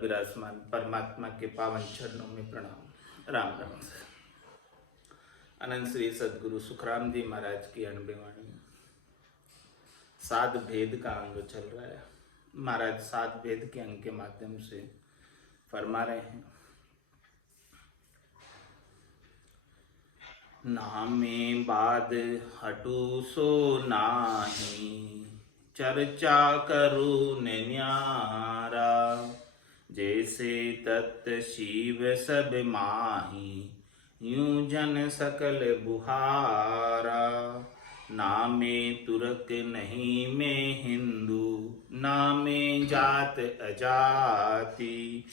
विराजमान परमात्मा के पावन चरणों में प्रणाम। राम राम। अनंत श्री सदगुरु सुखराम जी महाराज की अनबे वाणी। सात भेद का अंग चल रहा है। महाराज सात भेद के अंग के माध्यम से फरमा रहे हैं, नामे बाद हटू सो नाही, चर्चा करू न्यारा, जैसे तत् शिव सब माही, यूं जन सकल बुहारा। नामे तुरक नहीं में हिंदू, नामे जात अजाति,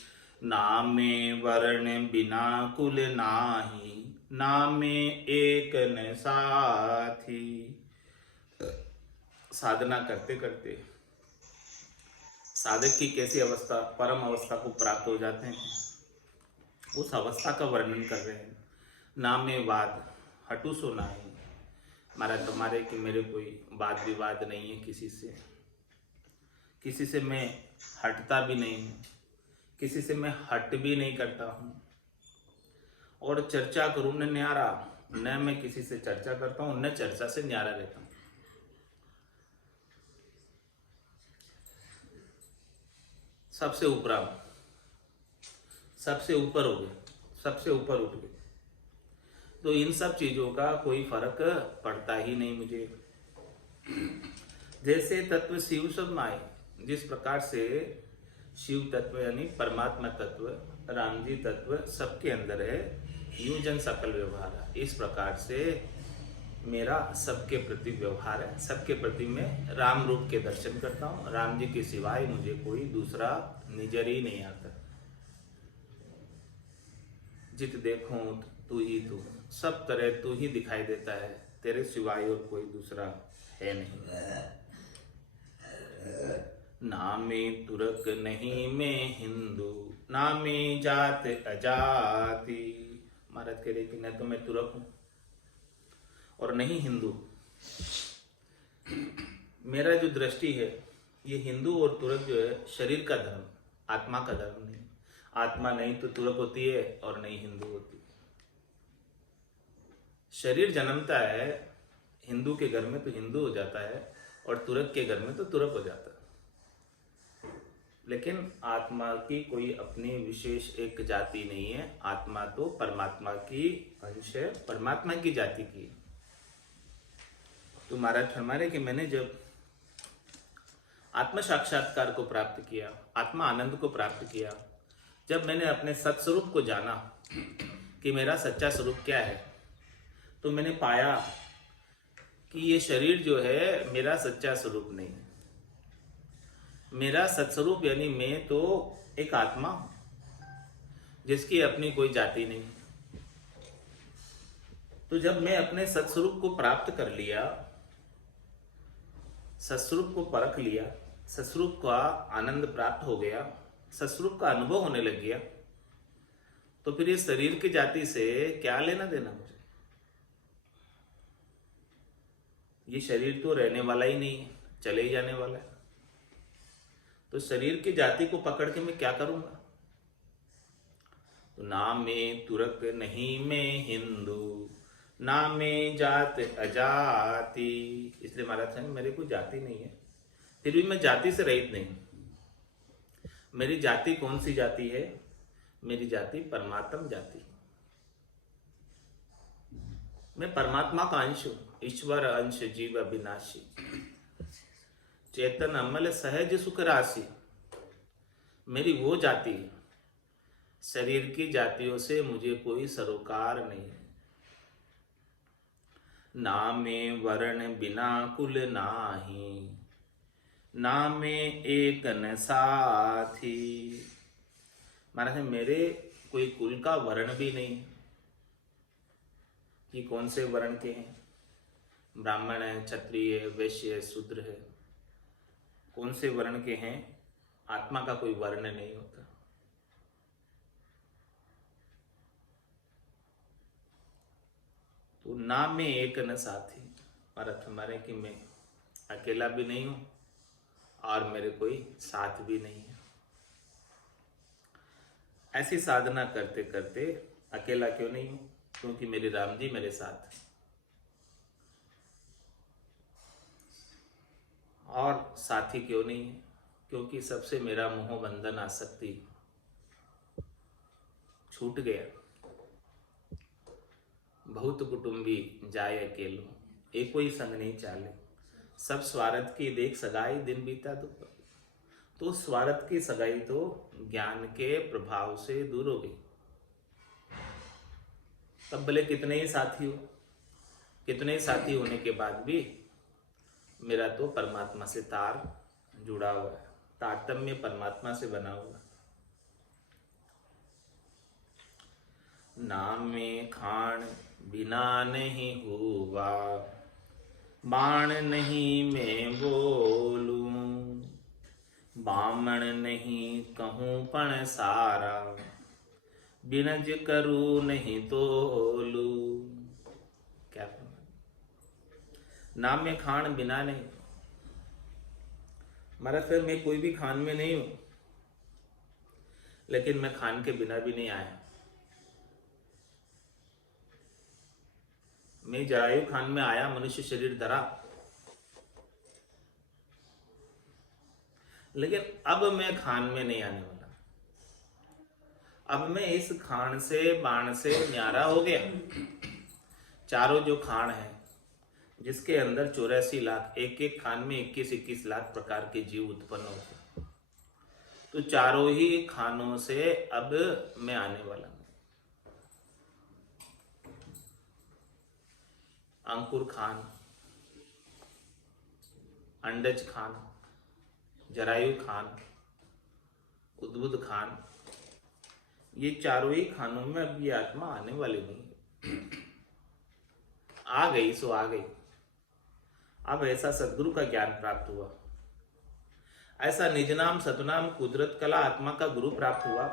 नामे वर्ण बिना कुल नाही, नामे एक न साथी। साधना करते करते साधक की कैसी अवस्था, परम अवस्था को प्राप्त हो जाते हैं, उस अवस्था का वर्णन कर रहे हैं। नामे वाद हटू सो नाही, महाराज तुम्हारे कि मेरे कोई वाद विवाद नहीं है किसी से मैं हटता भी नहीं हूँ, किसी से मैं हट भी नहीं करता हूँ। और चर्चा करूँ न न्यारा, न मैं किसी से चर्चा करता हूँ, न चर्चा से न्यारा रहता हूँ। सबसे ऊपर हो गए, सबसे ऊपर उठ गए, तो इन सब चीजों का कोई फर्क पड़ता ही नहीं मुझे। जैसे तत्व शिव सब माए, जिस प्रकार से शिव तत्व यानी परमात्मा तत्व, राम जी तत्व सबके अंदर है, यूं जन सकल व्यवहार है। इस प्रकार से मेरा सबके प्रति व्यवहार है, सबके प्रति मैं राम रूप के दर्शन करता हूँ। राम जी के सिवाय मुझे कोई दूसरा नजर ही नहीं आता। जित देखूं तू ही तू, सब तरह तू ही दिखाई देता है, तेरे सिवाय और कोई दूसरा है नहीं। नामे तुरक नहीं मैं हिंदू, नामे जात अजाति। महाराज कह रहे कि न तो मैं तुरक हूं और नहीं हिंदू। मेरा जो दृष्टि है, ये हिंदू और तुरक जो है शरीर का धर्म, आत्मा का धर्म नहीं। आत्मा नहीं तो तुरक होती है और नहीं हिंदू होती। शरीर जन्मता है, हिंदू के घर में तो हिंदू हो जाता है और तुरक के घर में तो तुरक हो जाता है। लेकिन आत्मा की कोई अपनी विशेष एक जाति नहीं है। आत्मा तो परमात्मा की अंश है, परमात्मा की जाति की। तो महाराज फरमा रहे कि मैंने जब आत्म साक्षात्कार को प्राप्त किया, आत्मा आनंद को प्राप्त किया, जब मैंने अपने सत्स्वरूप को जाना कि मेरा सच्चा स्वरूप क्या है, तो मैंने पाया कि ये शरीर जो है मेरा सच्चा स्वरूप नहीं। मेरा सत्स्वरूप यानी मैं तो एक आत्मा हूं जिसकी अपनी कोई जाति नहीं। तो जब मैं अपने सत्स्वरूप को प्राप्त कर लिया, सत्स्वरूप को परख लिया, सत्स्वरूप का आनंद प्राप्त हो गया, सत्स्वरूप का अनुभव होने लग गया, तो फिर ये शरीर की जाति से क्या लेना देना मुझे। ये शरीर तो रहने वाला ही नहीं है, चले ही जाने वाला है। तो शरीर की जाति को पकड़ के मैं क्या करूंगा। तो ना मैं तुरक नहीं मैं हिंदू, ना मैं जात अजाति। इसलिए महाराज साहब मेरी कोई जाति नहीं है, फिर भी मैं जाति से रहित नहीं। मेरी जाति कौन सी जाति है? मेरी जाति परमात्म जाति। मैं परमात्मा का अंश हूं, ईश्वर अंश जीव अविनाशी, चेतन अमल सहज सुख राशि। मेरी वो जाति है। शरीर की जातियों से मुझे कोई सरोकार नहीं। नामे वर्ण बिना कुल नाही, नामे एक न साथी। महाराज मेरे कोई कुल का वर्ण भी नहीं कि कौन से वर्ण के हैं, ब्राह्मण है, क्षत्रिय है, वैश्य है, शूद्र है, कौन से वर्ण के हैं। आत्मा का कोई वर्ण नहीं होता। तो ना में एक न साथी। अर्थ हमारे कि मैं अकेला भी नहीं हूं और मेरे कोई साथ भी नहीं है। ऐसी साधना करते करते अकेला क्यों नहीं हूं? क्योंकि मेरे राम जी मेरे साथ। और साथी क्यों नहीं है? क्योंकि सबसे मेरा मोह बंधन आसक्ति छूट गया। बहुत कुटुंबी जाए अकेलो, एको ही संग नहीं चाले, सब स्वार्थ की देख सगाई, दिन बीता दुख। तो स्वार्थ की सगाई तो ज्ञान के प्रभाव से दूर हो गई। तब भले कितने ही साथी हो, कितने ही साथी होने के बाद भी मेरा तो परमात्मा से तार जुड़ा हुआ है, तारतम्य परमात्मा से बना हुआ है। नाम में खान बिना नहीं हुआ, बाण नहीं मैं बोलूं, बामण नहीं कहूं पण सारा, बिनज करूं नहीं तोलू। क्या नाम में खान बिना नहीं, महाराज फिर मैं कोई भी खान में नहीं हूं, लेकिन मैं खान के बिना भी नहीं आया। मैं जरायु खान में आया, मनुष्य शरीर धरा, लेकिन अब मैं खान में नहीं आने वाला। अब मैं इस खान से, बाण से न्यारा हो गया। चारों जो खान है, जिसके अंदर 84 लाख, एक एक खान में 21-21 लाख प्रकार के जीव उत्पन्न होते हैं, तो चारों ही खानों से अब मैं आने वाला हूं। अंकुर खान, अंडज खान, जरायु खान, उद्भुत खान, ये चारों ही खानों में अब ये आत्मा आने वाली नहीं। आ गई सो आ गई। अब ऐसा सद्गुरु का ज्ञान प्राप्त हुआ, ऐसा निज नाम सतनाम कुदरत कला आत्मा का गुरु प्राप्त हुआ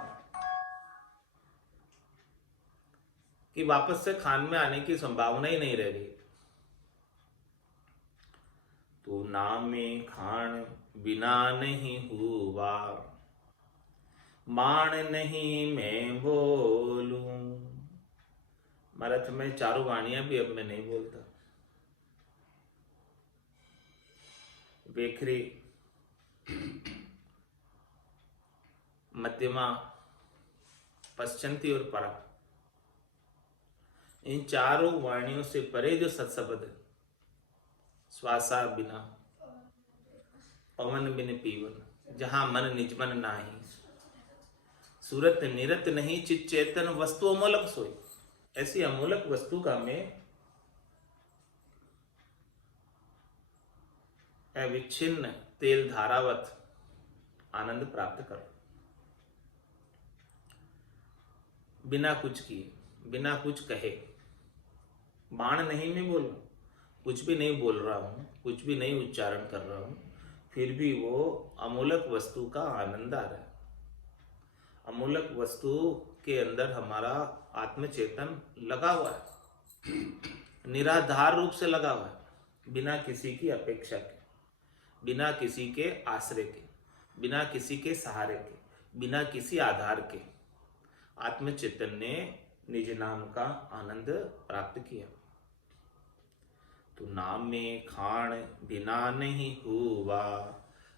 कि वापस से खान में आने की संभावना ही नहीं रह गई। तो नाम में खान बिना नहीं हुआ, बाण नहीं मैं बोलूं। महाराज मैं चारों वाणियां भी अब मैं नहीं बोलता। वेखरी, मध्यमा, पश्चंती और परा, इन चारों वाणियों से परे जो सत्शब्द, श्वासा बिना, पवन बिन पीवन, जहां मन निजमन नाही, सूरत निरत नहीं, चित चेतन वस्तु अमोलक सोई। ऐसी अमोलक वस्तु का मैं अविच्छिन्न तेल धारावत आनंद प्राप्त करो, बिना कुछ किए, बिना कुछ कहे। बाण नहीं मैं बोल, कुछ भी नहीं बोल रहा हूं, कुछ भी नहीं उच्चारण कर रहा हूं, फिर भी वो अमूलक वस्तु का आनंद आ रहा है। अमूलक वस्तु के अंदर हमारा आत्मचेतन लगा हुआ है, निराधार रूप से लगा हुआ है, बिना किसी की अपेक्षा के, बिना किसी के आश्रय के, बिना किसी के सहारे के, बिना किसी आधार के आत्मचेतन ने निज नाम का आनंद प्राप्त किया। तो नाम में खान बिना नहीं हुआ,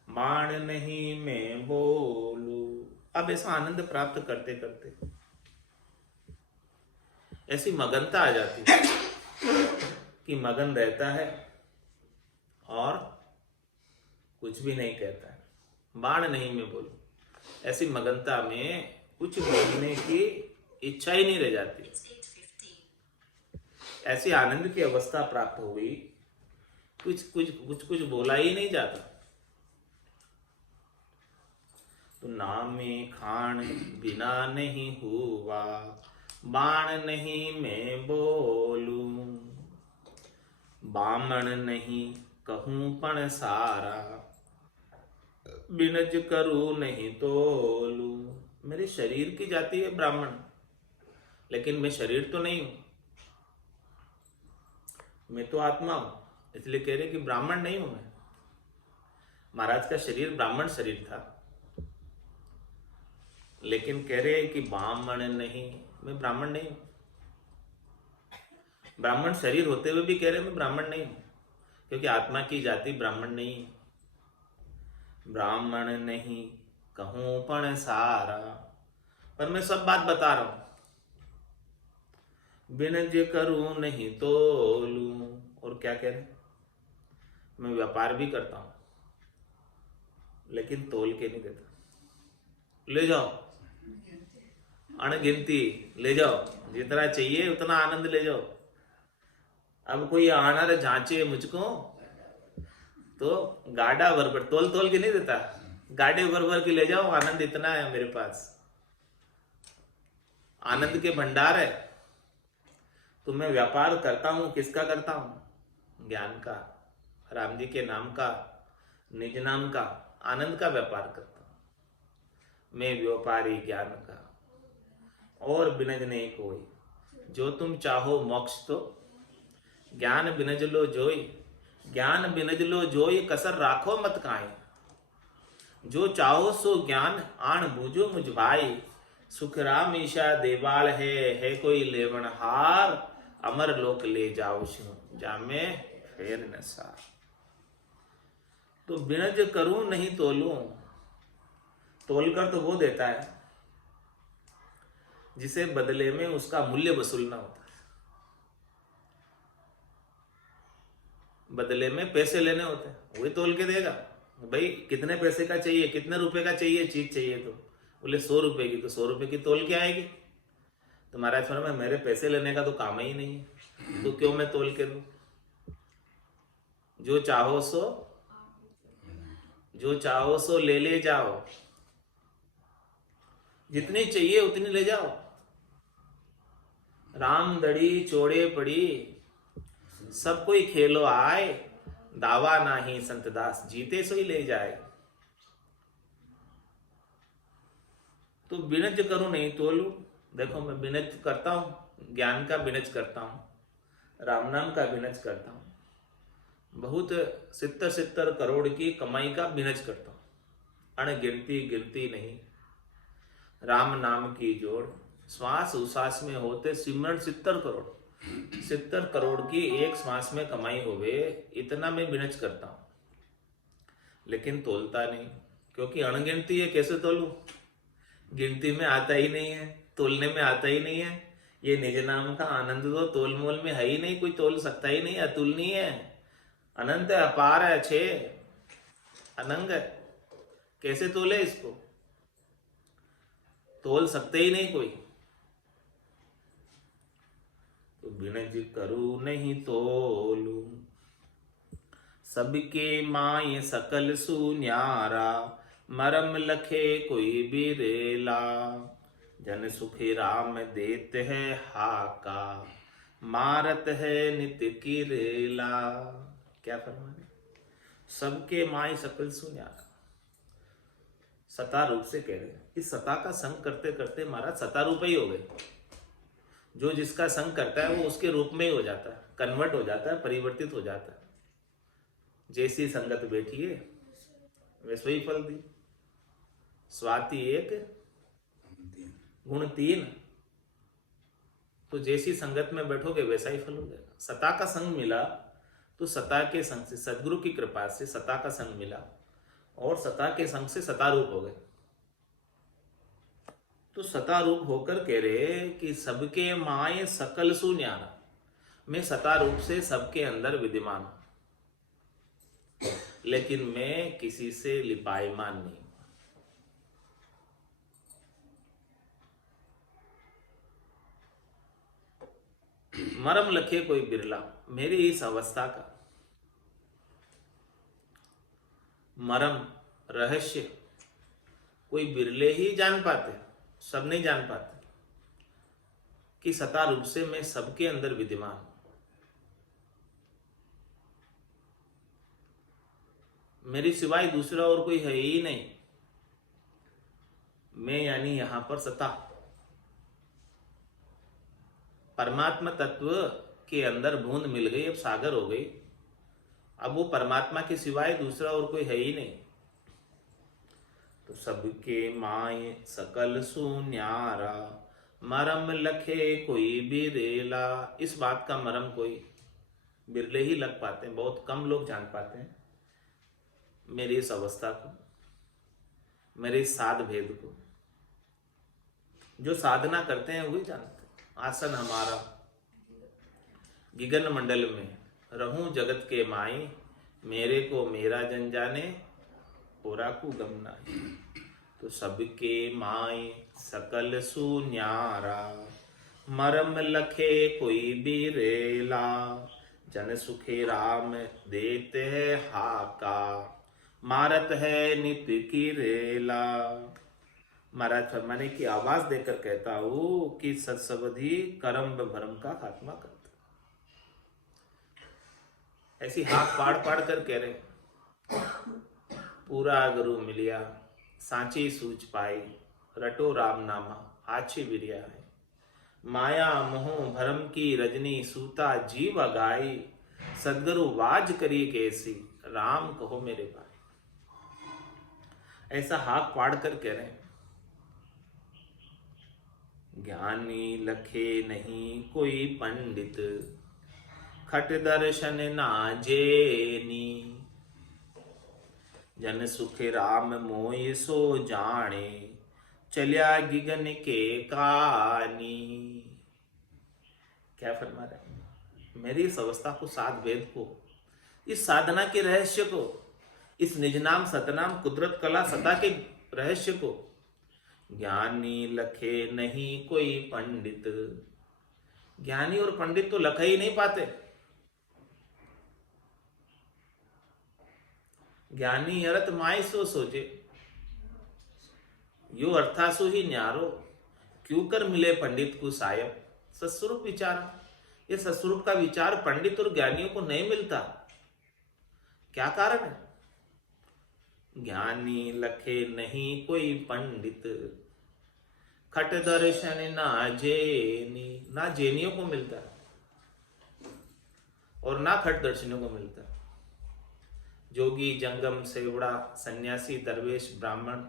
बाण नहीं मैं बोलू। अब ऐसा आनंद प्राप्त करते करते ऐसी मगनता आ जाती है कि मगन रहता है और कुछ भी नहीं कहता है। बाण नहीं मैं बोलू, ऐसी मगनता में कुछ बोलने की इच्छा ही नहीं रह जाती। ऐसी आनंद की अवस्था प्राप्त हो गई, कुछ बोला ही नहीं जाता। तो नाम में खान बिना नहीं हुआ, बाण नहीं मैं बोलू, बामण नहीं कहूं पण सारा, बिनज करूं नहीं तोलू। मेरे शरीर की जाति है ब्राह्मण, लेकिन मैं शरीर तो नहीं हूं, मैं तो आत्मा हूं। इसलिए कह रहे कि ब्राह्मण नहीं हूं मैं। महाराज का शरीर ब्राह्मण शरीर था, लेकिन कह रहे हैं कि ब्राह्मण नहीं, मैं ब्राह्मण नहीं हूं। ब्राह्मण शरीर होते हुए भी कह रहे हैं मैं ब्राह्मण नहीं हूं, क्योंकि आत्मा की जाति ब्राह्मण नहीं है। ब्राह्मण नहीं कहूं पण सारा, पर मैं सब बात बता रहा हूं। बिनज करूं नहीं तोलूं, और क्या कह रहे, मैं व्यापार भी करता हूं लेकिन तोल के नहीं देता। ले जाओ अनगिनती, ले जाओ जितना चाहिए उतना आनंद ले जाओ। अब कोई आनर जांचे मुझको तो गाड़ा भर भर तोल तोल के नहीं देता, गाड़े भर भर के ले जाओ, आनंद इतना है मेरे पास, आनंद के भंडार है। तो मैं व्यापार करता हूं, किसका करता हूं? ज्ञान का, राम जी के नाम का, निज नाम का, आनंद का व्यापार करता हूं मैं, व्यापारी ज्ञान का। और बिनज नहीं कोई, जो तुम चाहो मोक्ष तो ज्ञान बिनज लो जोई, ज्ञान बिनज लो जोई, कसर राखो मत काई। जो चाहो सो ज्ञान आण बूझो मुझ भाई, सुख राम ईशा देवाल है कोई लेवन हार, अमर लोक ले जाओ शु जामे फेर न सार। तो बिनज करूं नहीं तोलूं, तोल कर तो वो देता है जिसे बदले में उसका मूल्य वसूलना होता है, बदले में पैसे लेने होते हैं, वही तोल के देगा। भाई कितने पैसे का चाहिए, कितने रुपए का चाहिए, चीज चाहिए, तो बोले 100 रुपए की, तो 100 रुपए की तोल के आएगी। तो महाराज फरमाए मेरे पैसे लेने का तो काम ही नहीं है, तो क्यों मैं तोल के दूं? जो चाहो सो, जो चाहो सो ले ले जाओ, जितनी चाहिए उतनी ले जाओ। राम दड़ी चोड़े पड़ी, सब कोई खेलो आए, दावा नाही संत दास, जीते सो ही ले जाए। तो बिनज करूं नहीं तोलू, देखो मैं बिनज करता हूं, ज्ञान का बिनज करता हूं, राम नाम का बिनज करता हूं, बहुत 70 करोड़ की कमाई का बिनज करता हूं, अणगिनती गिनती नहीं। राम नाम की जोड़, श्वास उश्वास में होते सिमरण 70 करोड़ की एक श्वास में कमाई होवे, इतना मैं बिनज करता हूं, लेकिन तोलता नहीं, क्योंकि अणगिनती है, कैसे तोलूं? गिनती में आता ही नहीं है, तोलने में आता ही नहीं है। ये निज नाम का आनंद तो तोल मोल में है ही नहीं, कोई तोल सकता ही नहीं, अतुलनीय है, अनंत है, अपार है, छे अनंग है, कैसे तोले इसको? तोल सकते ही नहीं कोई। तो बिनज करूं नहीं तोलूं, सबके माय सकल सुन्यारा, मरम लखे कोई बिरेला, जन सुखी राम देत है हाका, मारत है नित्य की रेला। क्या फरमाने? सबके माय सकल सुन्यारा, सता रूप से कह रहे हैं। इस सता का संग करते करते महाराज सता रूप ही हो गए। जो जिसका संग करता है वो उसके रूप में ही हो जाता है, कन्वर्ट हो जाता है, परिवर्तित हो जाता है। जैसी संगत बैठी है वैसे ही फल दी। स्वाति 1 गुण 3, तो जैसी संगत में बैठोगे वैसा ही फल हो जाएगा। सता का संग मिला तो सता के संग से, सदगुरु की कृपा से सता का संग मिला, और सता के संग से सता रूप हो गए। तो सता रूप होकर कह रहे कि सबके माय सकल सुन्यारा, मैं सता रूप से सबके अंदर विद्यमान हूं, लेकिन मैं किसी से लिपायमान नहीं। मरम लखे कोई बिरला, मेरी इस अवस्था का मरम रहस्य कोई बिरले ही जान पाते, सब नहीं जान पाते कि सता रूप से मैं सबके अंदर विद्यमान हूं। मेरी सिवाय दूसरा और कोई है ही नहीं। मैं यानी यहां पर सता, परमात्मा तत्व के अंदर बूंद मिल गई, अब सागर हो गई। अब वो परमात्मा के सिवाय दूसरा और कोई है ही नहीं। तो सबके माय सकल सुन्यारा, मरम लखे कोई भी रेला। इस बात का मरम कोई बिरले ही लग पाते हैं, बहुत कम लोग जान पाते हैं मेरी इस अवस्था को, मेरे इस साध भेद को। जो साधना करते हैं वही जानते हैं। आसन हमारा गिगन मंडल में, रहूं जगत के माई, मेरे को मेरा जन जाने, ओरा को गम नाई। तो सबके माई सकल सुन्यारा, मरम लखे कोई भी रेला। जन सुखे राम देते है हाका, मारत है नित की रेला। महाराज फरमाने की आवाज देकर कहता हूं कि सत्सवधि कर्म भरम का खात्मा करता। ऐसी हाथ पाड़ पाड़ कर कह रहे, पूरा गुरु मिलिया, सांची सूझ पाई, रटो राम नामा आछी बिरिया है। माया मोह भरम की रजनी, सूता जीव गाई, सदगुरु वाज करी कैसी, राम कहो मेरे भाई। ऐसा हाथ पाड़ कर कह रहे हैं। ज्ञानी लखे नहीं कोई पंडित, खट दर्शन ना जेनी। जन सुख राम मोय सो जाने, चलिया गिगन के कानी। क्या फरमा रहे हैं? मेरी इस अवस्था को, साध भेद को, इस साधना के रहस्य को, इस निज नाम सतनाम कुदरत कला सता के रहस्य को, ज्ञानी लखे नहीं कोई पंडित। ज्ञानी और पंडित तो लख ही नहीं पाते। ज्ञानी अरत माय सो सोचे, यो अर्थासु ही न्यारो, क्यों कर मिले पंडित को सायब। सत्स्वरूप विचार, ये सत्स्वरूप का विचार पंडित और ज्ञानियों को नहीं मिलता। क्या कारण है? ज्ञानी लखे नहीं कोई पंडित, खट दर्शन ना जेनी। ना जेनियों को मिलता और ना खट दर्शनियों को मिलता। जोगी जंगम सेवड़ा सन्यासी दरवेश ब्राह्मण,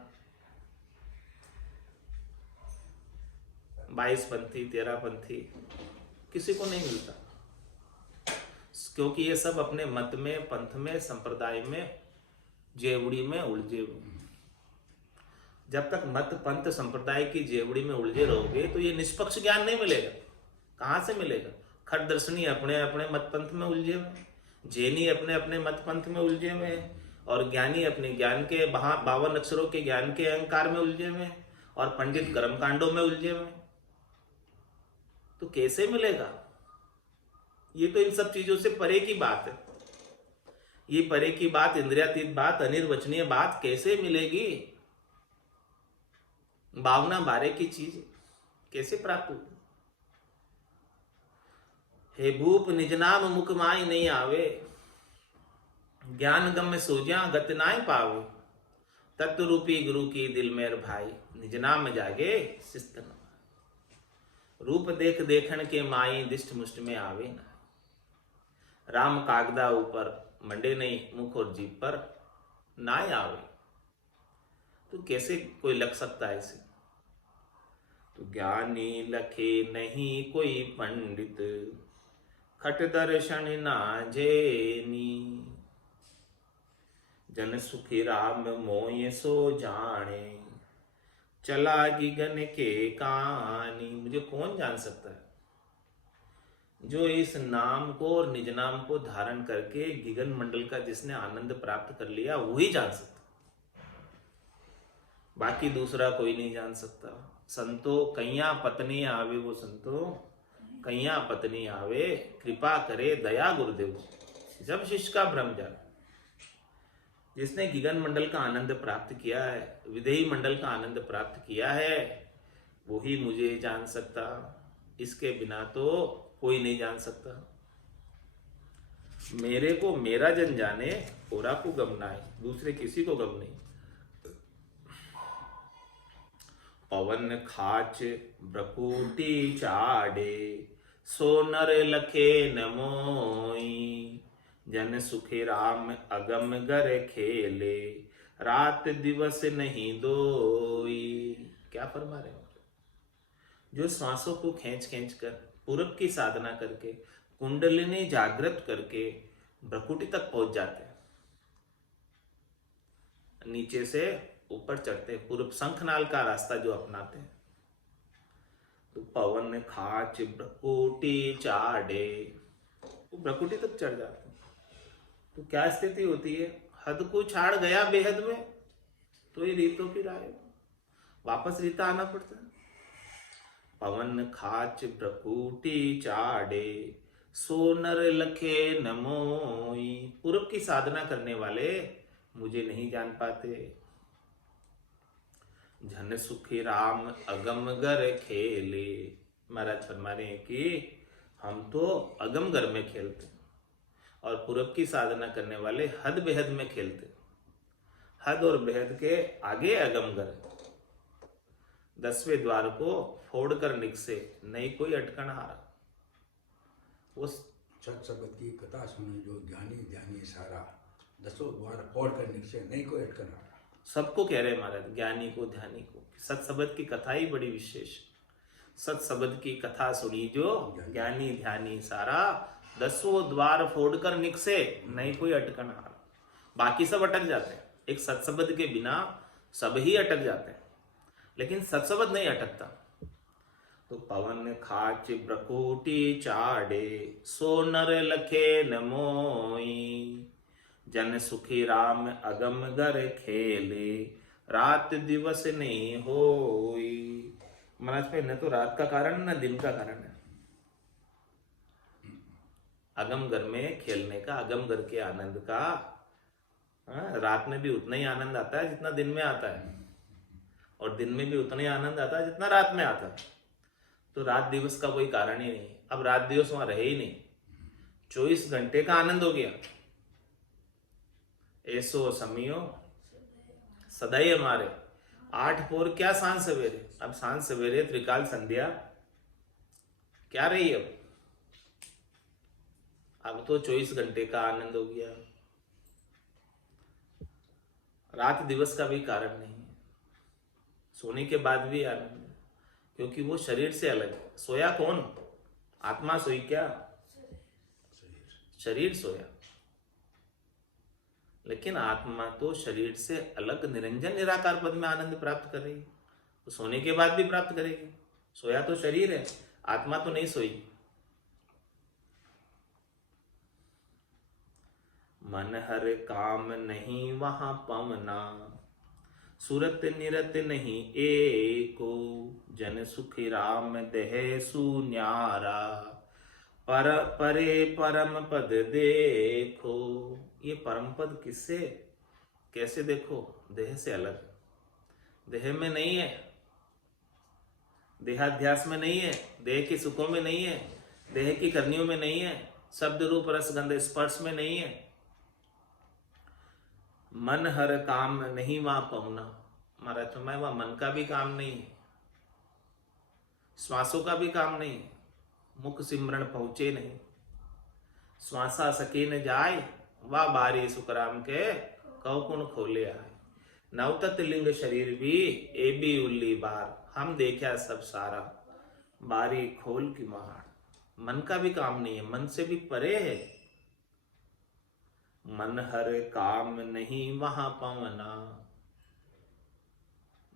22 पंथी 13 पंथी, किसी को नहीं मिलता। क्योंकि ये सब अपने मत में, पंथ में, संप्रदाय में, जेवड़ी में उलझे हुए। जब तक मत पंथ संप्रदाय की जेवड़ी में उलझे रहोगे तो ये निष्पक्ष ज्ञान नहीं मिलेगा। कहां से मिलेगा? खट दर्शनी अपने अपने मत पंथ में उलझे हुए, जैनी अपने अपने मत पंथ में उलझे हुए, और ज्ञानी अपने ज्ञान के 52 अक्षरों के ज्ञान के अहंकार में उलझे हुए, और पंडित कर्मकांडों में उलझे हुए। तो कैसे मिलेगा? ये तो इन सब चीजों से परे की बात है। ये परे की बात, इंद्रियातीत बात, अनिर्वचनीय बात कैसे मिलेगी? भावना बारे की चीज कैसे प्राप्त होगी? हे भूप निज नाम मुख माई नहीं आवे, ज्ञान गम में सोजा गत नाय पावे। तत्व रूपी गुरु की दिल मेर भाई, निज नाम जागे शिस्त न। रूप देख देखण के माई, दिष्ट मुष्ट में आवे ना। राम कागदा ऊपर, मंडे नहीं मुख और जीभ पर, ना आवे। तो कैसे कोई लग सकता है इसे? तो ज्ञानी लखे नहीं कोई पंडित, खट दर्शन ना जेनी। जन सुखी राम मोय सो जाने, चला गिगन के कानी। मुझे कौन जान सकता है? जो इस नाम को और निज नाम को धारण करके गिगन मंडल का जिसने आनंद प्राप्त कर लिया, वही जान सकता। बाकी दूसरा कोई नहीं जान सकता। संतो कैया पत्नी आवे, वो संतो कैया पत्नी आवे, कृपा करे दया गुरुदेव। जब शिष्य का भ्रम जाए, जिसने गिगन मंडल का आनंद प्राप्त किया है, विदेही मंडल का आनंद प्राप्त किया है, वो ही मुझे जान सकता। इसके बिना तो कोई नहीं जान सकता। मेरे को मेरा जन जाने, ओरा को गम ना है, दूसरे किसी को गम नहीं। पवन खाच ब्रकुटी चाडे, सोनर लखे नमोई। जन सुखे राम अगम गर खेले, रात दिवस नहीं दोई। क्या फरमा रहे हो? जो श्वासों को खींच खींच कर पूरब की साधना करके कुंडलिनी जागृत करके भ्रकुटी तक पहुंच जाते हैं, नीचे से ऊपर चढ़ते हैं, पूर्व शंखनाल का रास्ता जो अपनाते हैं, तो पवन खाच भ्रकुटी चाड़े, वो भ्रकुटी तक चढ़ जाते हैं। तो क्या स्थिति होती है? हद को छाड़ गया बेहद में, तो ये रीतो फिर आए, वापस रीता आना पड़ता है। पवन खाच भ्रकुटी चाड़े, सोनर लखे नमोई। पूर्व की साधना करने वाले मुझे नहीं जान पाते। झन सुखी राम अगमगर खेले। महाराज फरमा रहे हैं कि हम तो अगमगर में खेलते हैं और पूर्व की साधना करने वाले हद बेहद में खेलते हैं। हद और बेहद के आगे अगमगर। 10वें द्वार को फोड़कर निकसे, नहीं कोई अटकन हारा। उस सत्संगत की कथा सुनी जो ज्ञानी ध्यानी सारा, 10 द्वार फोड़कर निकसे, नहीं कोई अटकन हारा। सबको कह रहे महाराज, ज्ञानी को ध्यानी को, सत्सबद की कथा ही बड़ी विशेष। सत्सबद की कथा सुनी जो ज्ञानी ध्यानी सारा, 10 द्वार फोड़कर निकसे, नहीं कोई अटकन हारा। बाकी सब अटक जाते हैं, एक सत्सबद के बिना सब ही अटक जाते हैं, लेकिन सत्सबद नहीं अटकता। तो पवन खाच भ्रकुटी चाड़े, सोनर लखे नमोई। जन सुखी राम अगमगर खेले, रात दिवस नहीं होई। महाराज भाई, न तो रात का कारण न दिन का कारण है। अगमगर में खेलने का, अगमगर के आनंद का, रात में भी उतना ही आनंद आता है जितना दिन में आता है, और दिन में भी उतना ही आनंद आता है जितना रात में आता है। तो रात दिवस का कोई कारण ही नहीं। अब रात दिवस वहां रहे ही नहीं, 24 घंटे का आनंद हो गया। ऐसो समियो सदाई हमारे, 8 पोर क्या सांझ सवेरे। अब सांझ सवेरे त्रिकाल संध्या क्या रही अब तो 24 घंटे का आनंद हो गया। रात दिवस का भी कारण नहीं है, सोने के बाद भी आनंद है, क्योंकि वो शरीर से अलग है। सोया कौन? आत्मा सोई क्या? शरीर सोया, लेकिन आत्मा तो शरीर से अलग निरंजन निराकार पद में आनंद प्राप्त कर रही है, तो सोने के बाद भी प्राप्त करेगी। सोया तो शरीर है, आत्मा तो नहीं सोई। मन हर काम नहीं वहां पवना, सुरत निरत नहीं एको। जन सुखी राम देह सुन्यारा, पर परे परम पद देखो। ये परम पद किससे कैसे देखो? देह से अलग, देह में नहीं है, देहाध्यास में नहीं है, देह के सुखों में नहीं है, देह की करनियों में नहीं है, शब्द रूप रस गंध स्पर्श में नहीं है। मन हर काम नहीं वहां पहुना। महाराज तो मैं वहां मन का भी काम नहीं है, श्वासों का भी काम नहीं है, मुख सिमरण पहुंचे नहीं। श्वासा सके न जाए, वाह बारी सुखराम के कौकुन खोले आए। नवतत लिंग शरीर भी ए भी उल्ली बार, हम देखा सब सारा बारी खोल की महार। मन का भी काम नहीं है, मन से भी परे है। मन हर काम नहीं वहां पवना।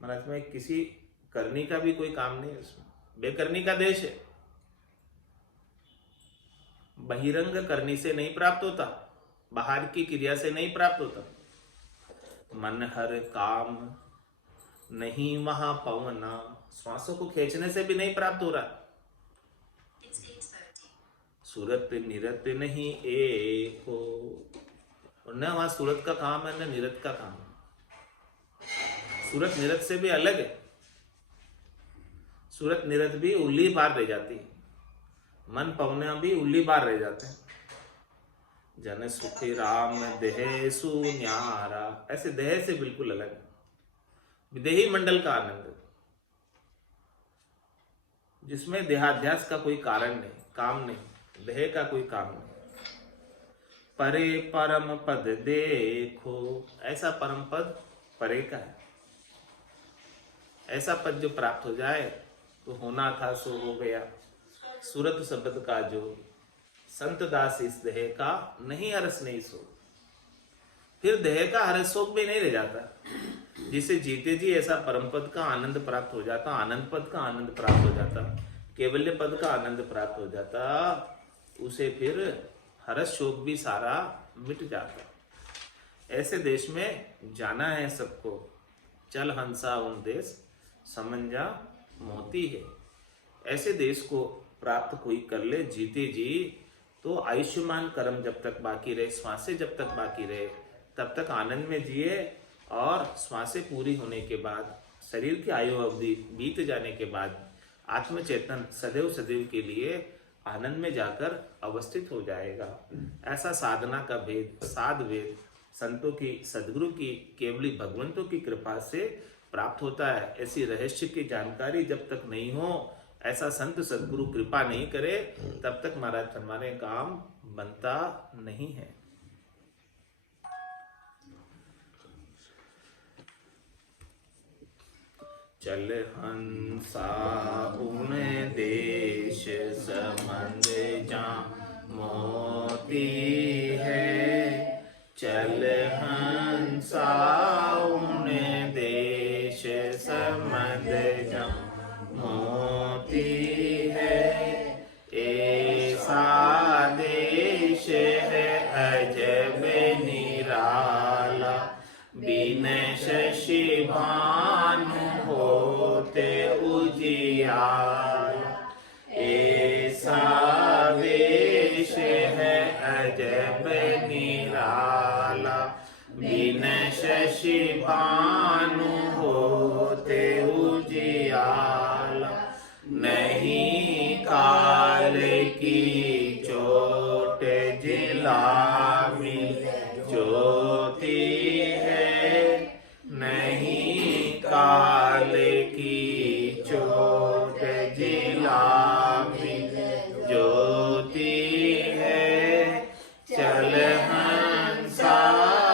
महाराज में किसी करनी का भी कोई काम नहीं है, उसमें बेकरनी का देश है। बहिरंग करनी से नहीं प्राप्त होता, बाहर की क्रिया से नहीं प्राप्त होता। मन हर काम नहीं वहां पवना, श्वासों को खींचने से भी नहीं प्राप्त हो रहा। सूरत निरत नहीं एको, और न वहां सूरत का काम है न निरत का काम है। सूरत निरत से भी अलग है, सूरत निरत भी उल्ली बार रह जाती है, मन पवना भी उल्ली बार रह जाते हैं। जन सुखी राम देह सुन्यारा, ऐसे देह से बिल्कुल अलग है, विदेही मंडल का आनंद, जिसमें देहाध्यास का कोई कारण नहीं, काम नहीं, देह का कोई काम नहीं। परे परम पद देखो, ऐसा परम पद परे का है। ऐसा पद जो प्राप्त हो जाए तो होना था सो हो गया। सूरत शब्द का जो संत दास इस देह का नहीं हरस नहीं सो, फिर देह का हरस शोक भी नहीं रह जाता। जिसे जीते जी ऐसा परम पद का आनंद प्राप्त हो जाता, आनंद पद का आनंद प्राप्त हो जाता, केवल्य पद का आनंद प्राप्त हो जाता, उसे फिर हर्ष शोक भी सारा मिट जाता। ऐसे देश में जाना है सबको, चल हंसा उन देश समंजा मोती है। ऐसे देश को प्राप्त कोई कर ले जीते जी, तो आयुष्मान कर्म जब तक बाकी रहे, श्वासें जब तक बाकी रहे, तब तक आनंद में जिए, और श्वासें पूरी होने के बाद, शरीर की आयु अवधि बीत जाने के बाद, आत्मचेतन सदैव सदैव के लिए आनंद में जाकर अवस्थित हो जाएगा। ऐसा साधना का भेद, साध वेद संतों की, सदगुरु की, केवली भगवंतों की कृपा से प्राप्त होता है। ऐसी रहस्य की जानकारी जब तक नहीं हो, ऐसा संत सदगुरु कृपा नहीं करे, तब तक महाराज हमारे काम बनता नहीं है। चल हंसा उन देश समंद जा मोती है, चल हंसा उन देश समंद जा मोती है। ऐसा देश है अजब निराला, बिन शशि भानु होते उजियार। ऐसा देश है अजब निराला, बिन शशि भानु होते उजियाला। नहीं काल की चोट जिला मिल ज्योति है, नहीं काल की चोट जिला मिल ज्योति है। चल हंसा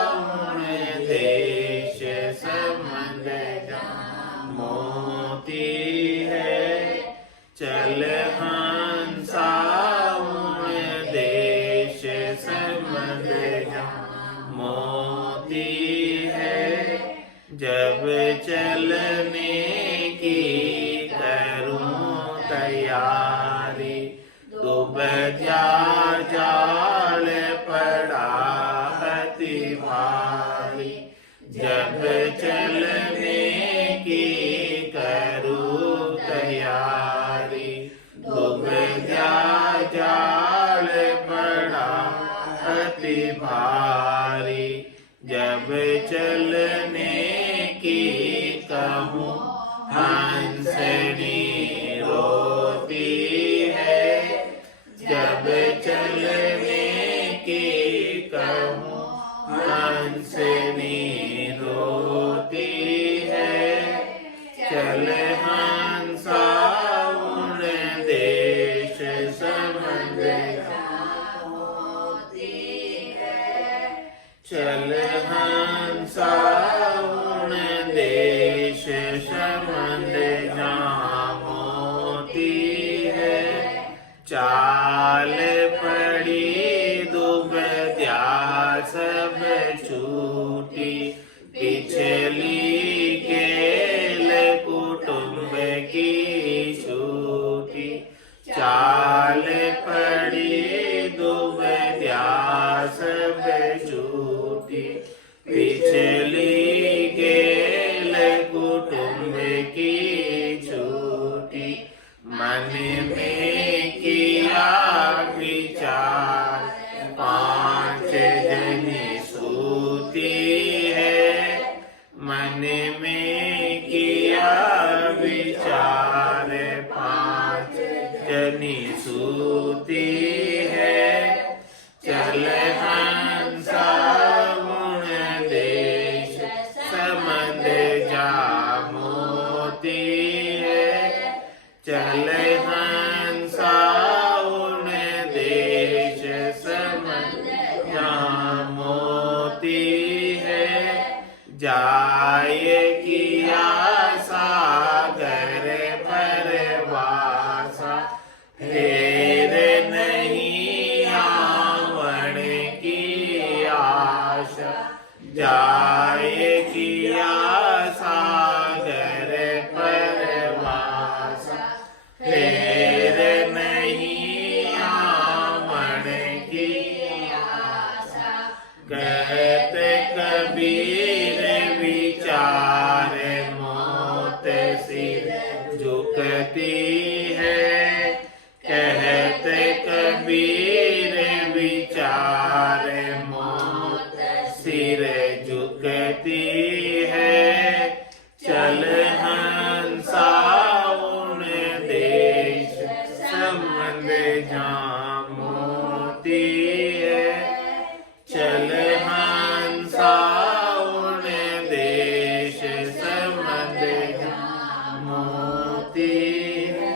उन देश समंद जा मोती है, चल हंसा उन देश समंद जा मोती है। जब चलने की करूं तैयारी, डूब जा जाल पड़ा अति भारी। जब चलने की करूं तैयारी, डूब जा जाल पड़ा अति भारी। जब चलने की कहूँ हंसनी रोती है, जब चलने की कहूँ हंसनी रोती है। चल हंसा उन देश समंद जा मोती है, चल हंसा उन देश समंद जा मोती है। चाल पड़ी दुबद्या सब छूटी, पिछली केल कुटुंब की छूटी। चाल पड़ी दुबद्या सब छूटी, पिछली केल कुटुंब की छूटी। मन में किया विचार, पांच जनी सूती है। मन में किया विचार, पांच जनी सूती है। चल हंसा उन देश समंद जा मोती है, चल हंसा उन देश समंद जा मोती है। जा हेर नहीं आवन की आशा, जाए किया सागर परवासा। हेर नहीं आवन की आशा, कहते कबीर विचार मौत सिर झुकती है। कहते कबीर विचार मौत सिर झुकती है। चल हंसा उन देश संबंध जहाँ मोती है। चल हंसा उन देश संबंध जहाँ मोती है।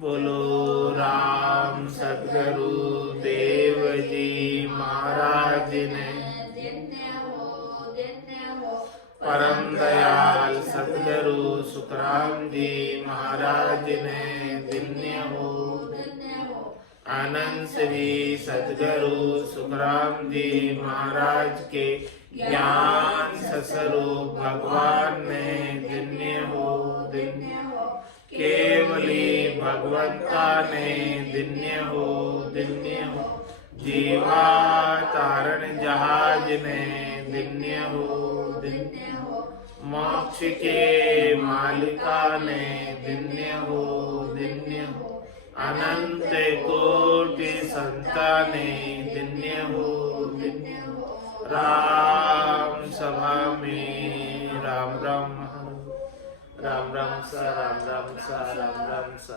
बोलो राम सद्गुरु देव जी महाराज ने, परम दयाल सद्गुरु सुखराम जी महाराज ने दिन्य हो। आनंद श्री सद्गुरु सुखराम जी महाराज के ज्ञान स्वरूप भगवान ने दिन्य हो, दिन्य हो। केवली भगवंता ने दिन्य हो, दिन्य हो। जीवा तारण जहाज ने दिन्य हो, दिन्य हो। मोक्ष के मालिका ने दिन्य हो, दिन्य हो। अनंत कोटि संताने दिन्य हो, दिन्य हो। राम सभा में राम राम राम राम सा, राम राम सा, राम राम सा।